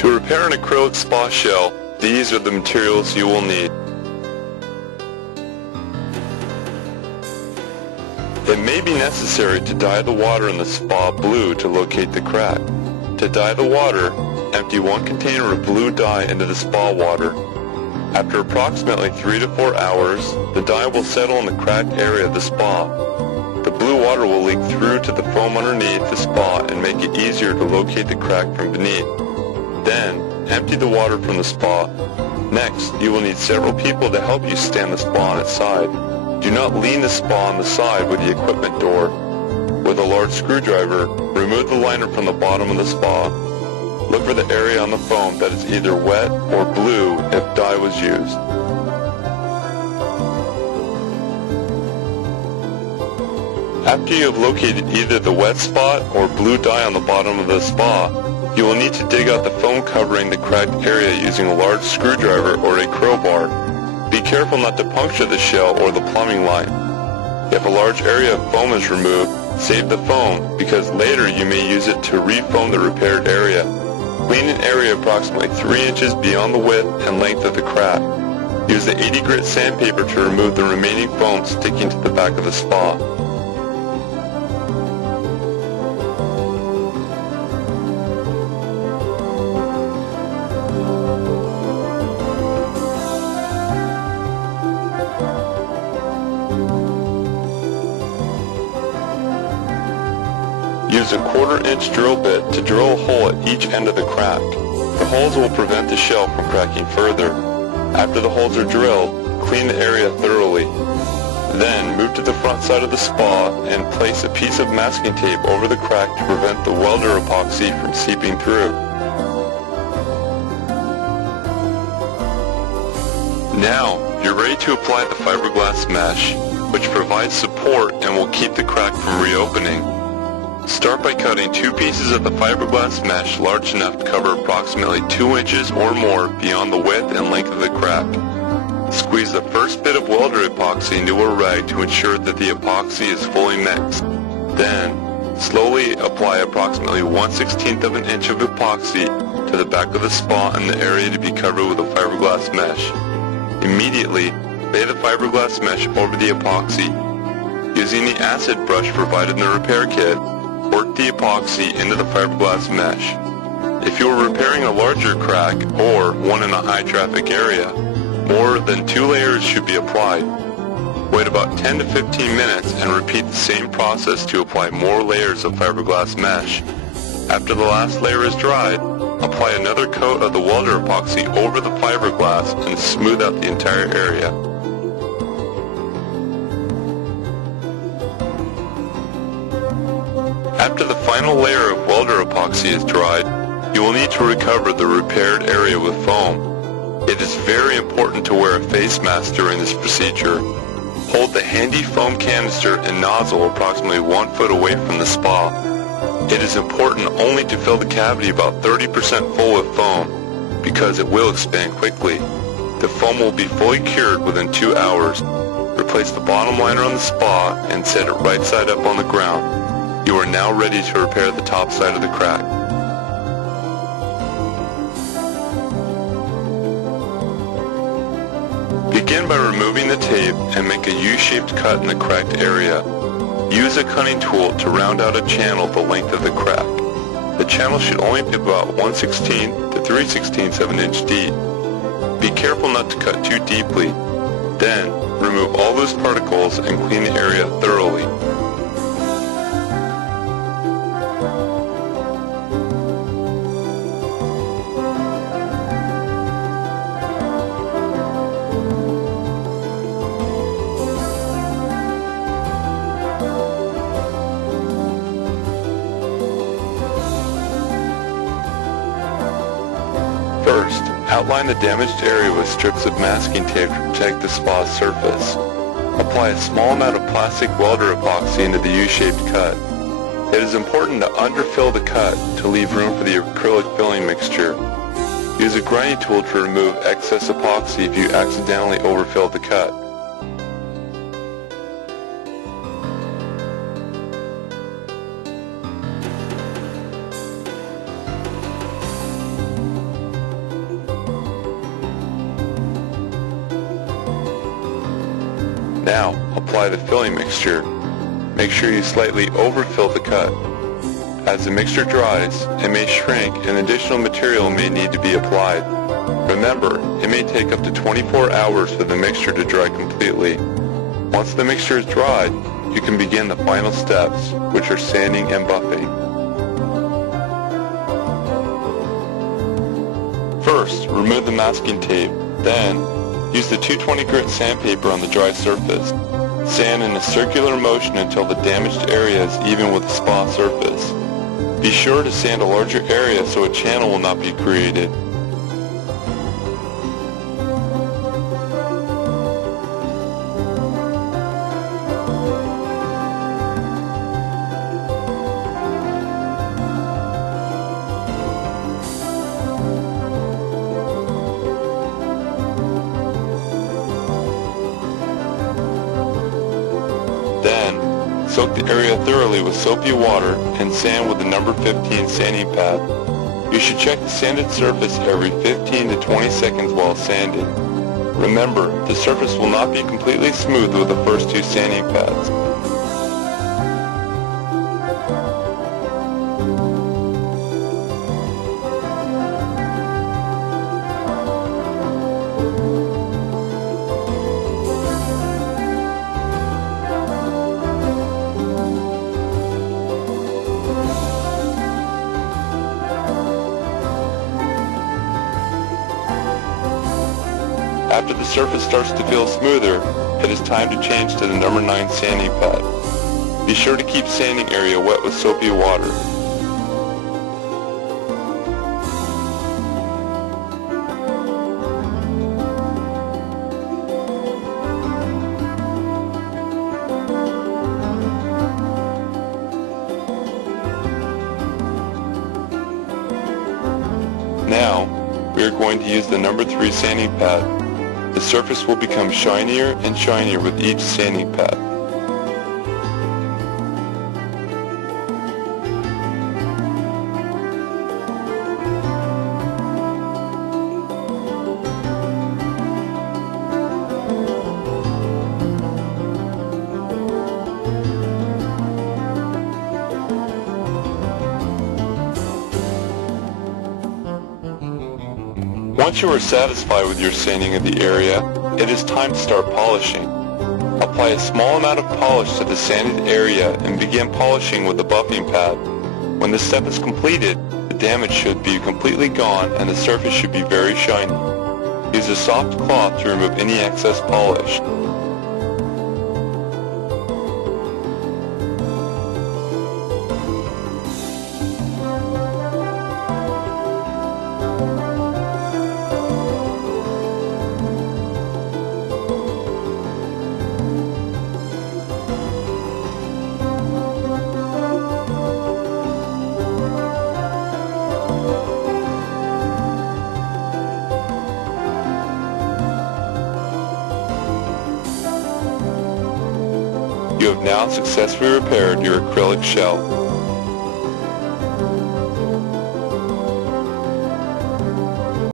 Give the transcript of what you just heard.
To repair an acrylic spa shell, these are the materials you will need. It may be necessary to dye the water in the spa blue to locate the crack. To dye the water, empty 1 container of blue dye into the spa water. After approximately 3 to 4 hours, the dye will settle in the cracked area of the spa. The blue water will leak through to the foam underneath the spa and make it easier to locate the crack from beneath. Then, empty the water from the spa. Next, you will need several people to help you stand the spa on its side. Do not lean the spa on the side with the equipment door. With a large screwdriver, remove the liner from the bottom of the spa. Look for the area on the foam that is either wet or blue if dye was used. After you have located either the wet spot or blue dye on the bottom of the spa, you will need to dig out the foam covering the cracked area using a large screwdriver or a crowbar. Be careful not to puncture the shell or the plumbing line. If a large area of foam is removed, save the foam because later you may use it to re-foam the repaired area. Clean an area approximately 3 inches beyond the width and length of the crack. Use the 80 grit sandpaper to remove the remaining foam sticking to the back of the spa. Use a 1/4 inch drill bit to drill a hole at each end of the crack. The holes will prevent the shell from cracking further. After the holes are drilled, clean the area thoroughly. Then move to the front side of the spa and place a piece of masking tape over the crack to prevent the welder epoxy from seeping through. Now, you're ready to apply the fiberglass mesh, which provides support and will keep the crack from reopening. Start by cutting 2 pieces of the fiberglass mesh large enough to cover approximately 2 inches or more beyond the width and length of the crack. Squeeze the first bit of welder epoxy into a rag to ensure that the epoxy is fully mixed. Then, slowly apply approximately 1/16 of an inch of epoxy to the back of the spa and the area to be covered with a fiberglass mesh. Immediately, lay the fiberglass mesh over the epoxy. Using the acid brush provided in the repair kit, work the epoxy into the fiberglass mesh. If you are repairing a larger crack or one in a high traffic area, more than 2 layers should be applied. Wait about 10 to 15 minutes and repeat the same process to apply more layers of fiberglass mesh. After the last layer is dried, apply another coat of the welder epoxy over the fiberglass and smooth out the entire area. After the final layer of welder epoxy is dried, you will need to recover the repaired area with foam. It is very important to wear a face mask during this procedure. Hold the handy foam canister and nozzle approximately 1 foot away from the spa. It is important only to fill the cavity about 30% full with foam, because it will expand quickly. The foam will be fully cured within 2 hours. Replace the bottom liner on the spa and set it right side up on the ground. You are now ready to repair the top side of the crack. Begin by removing the tape and make a U-shaped cut in the cracked area. Use a cutting tool to round out a channel the length of the crack. The channel should only be about 1/16 to 3/16 of an inch deep. Be careful not to cut too deeply. Then, remove all loose particles and clean the area thoroughly. First, outline the damaged area with strips of masking tape to protect the spa's surface. Apply a small amount of plastic welder epoxy into the U-shaped cut. It is important to underfill the cut to leave room for the acrylic filling mixture. Use a grinding tool to remove excess epoxy if you accidentally overfill the cut. Now, apply the filling mixture. Make sure you slightly overfill the cut. As the mixture dries, it may shrink and additional material may need to be applied. Remember, it may take up to 24 hours for the mixture to dry completely. Once the mixture is dried, you can begin the final steps, which are sanding and buffing. First, remove the masking tape. Then, use the 220 grit sandpaper on the dry surface. Sand in a circular motion until the damaged area is even with the spa surface. Be sure to sand a larger area so a channel will not be created. Then, soak the area thoroughly with soapy water and sand with the number 15 sanding pad. You should check the sanded surface every 15 to 20 seconds while sanding. Remember, the surface will not be completely smooth with the first two sanding pads. After the surface starts to feel smoother, it is time to change to the number 9 sanding pad. Be sure to keep sanding area wet with soapy water. Now, we are going to use the number 3 sanding pad. The surface will become shinier and shinier with each sanding pad. Once you are satisfied with your sanding of the area, it is time to start polishing. Apply a small amount of polish to the sanded area and begin polishing with the buffing pad. When this step is completed, the damage should be completely gone and the surface should be very shiny. Use a soft cloth to remove any excess polish. You have now successfully repaired your acrylic shell.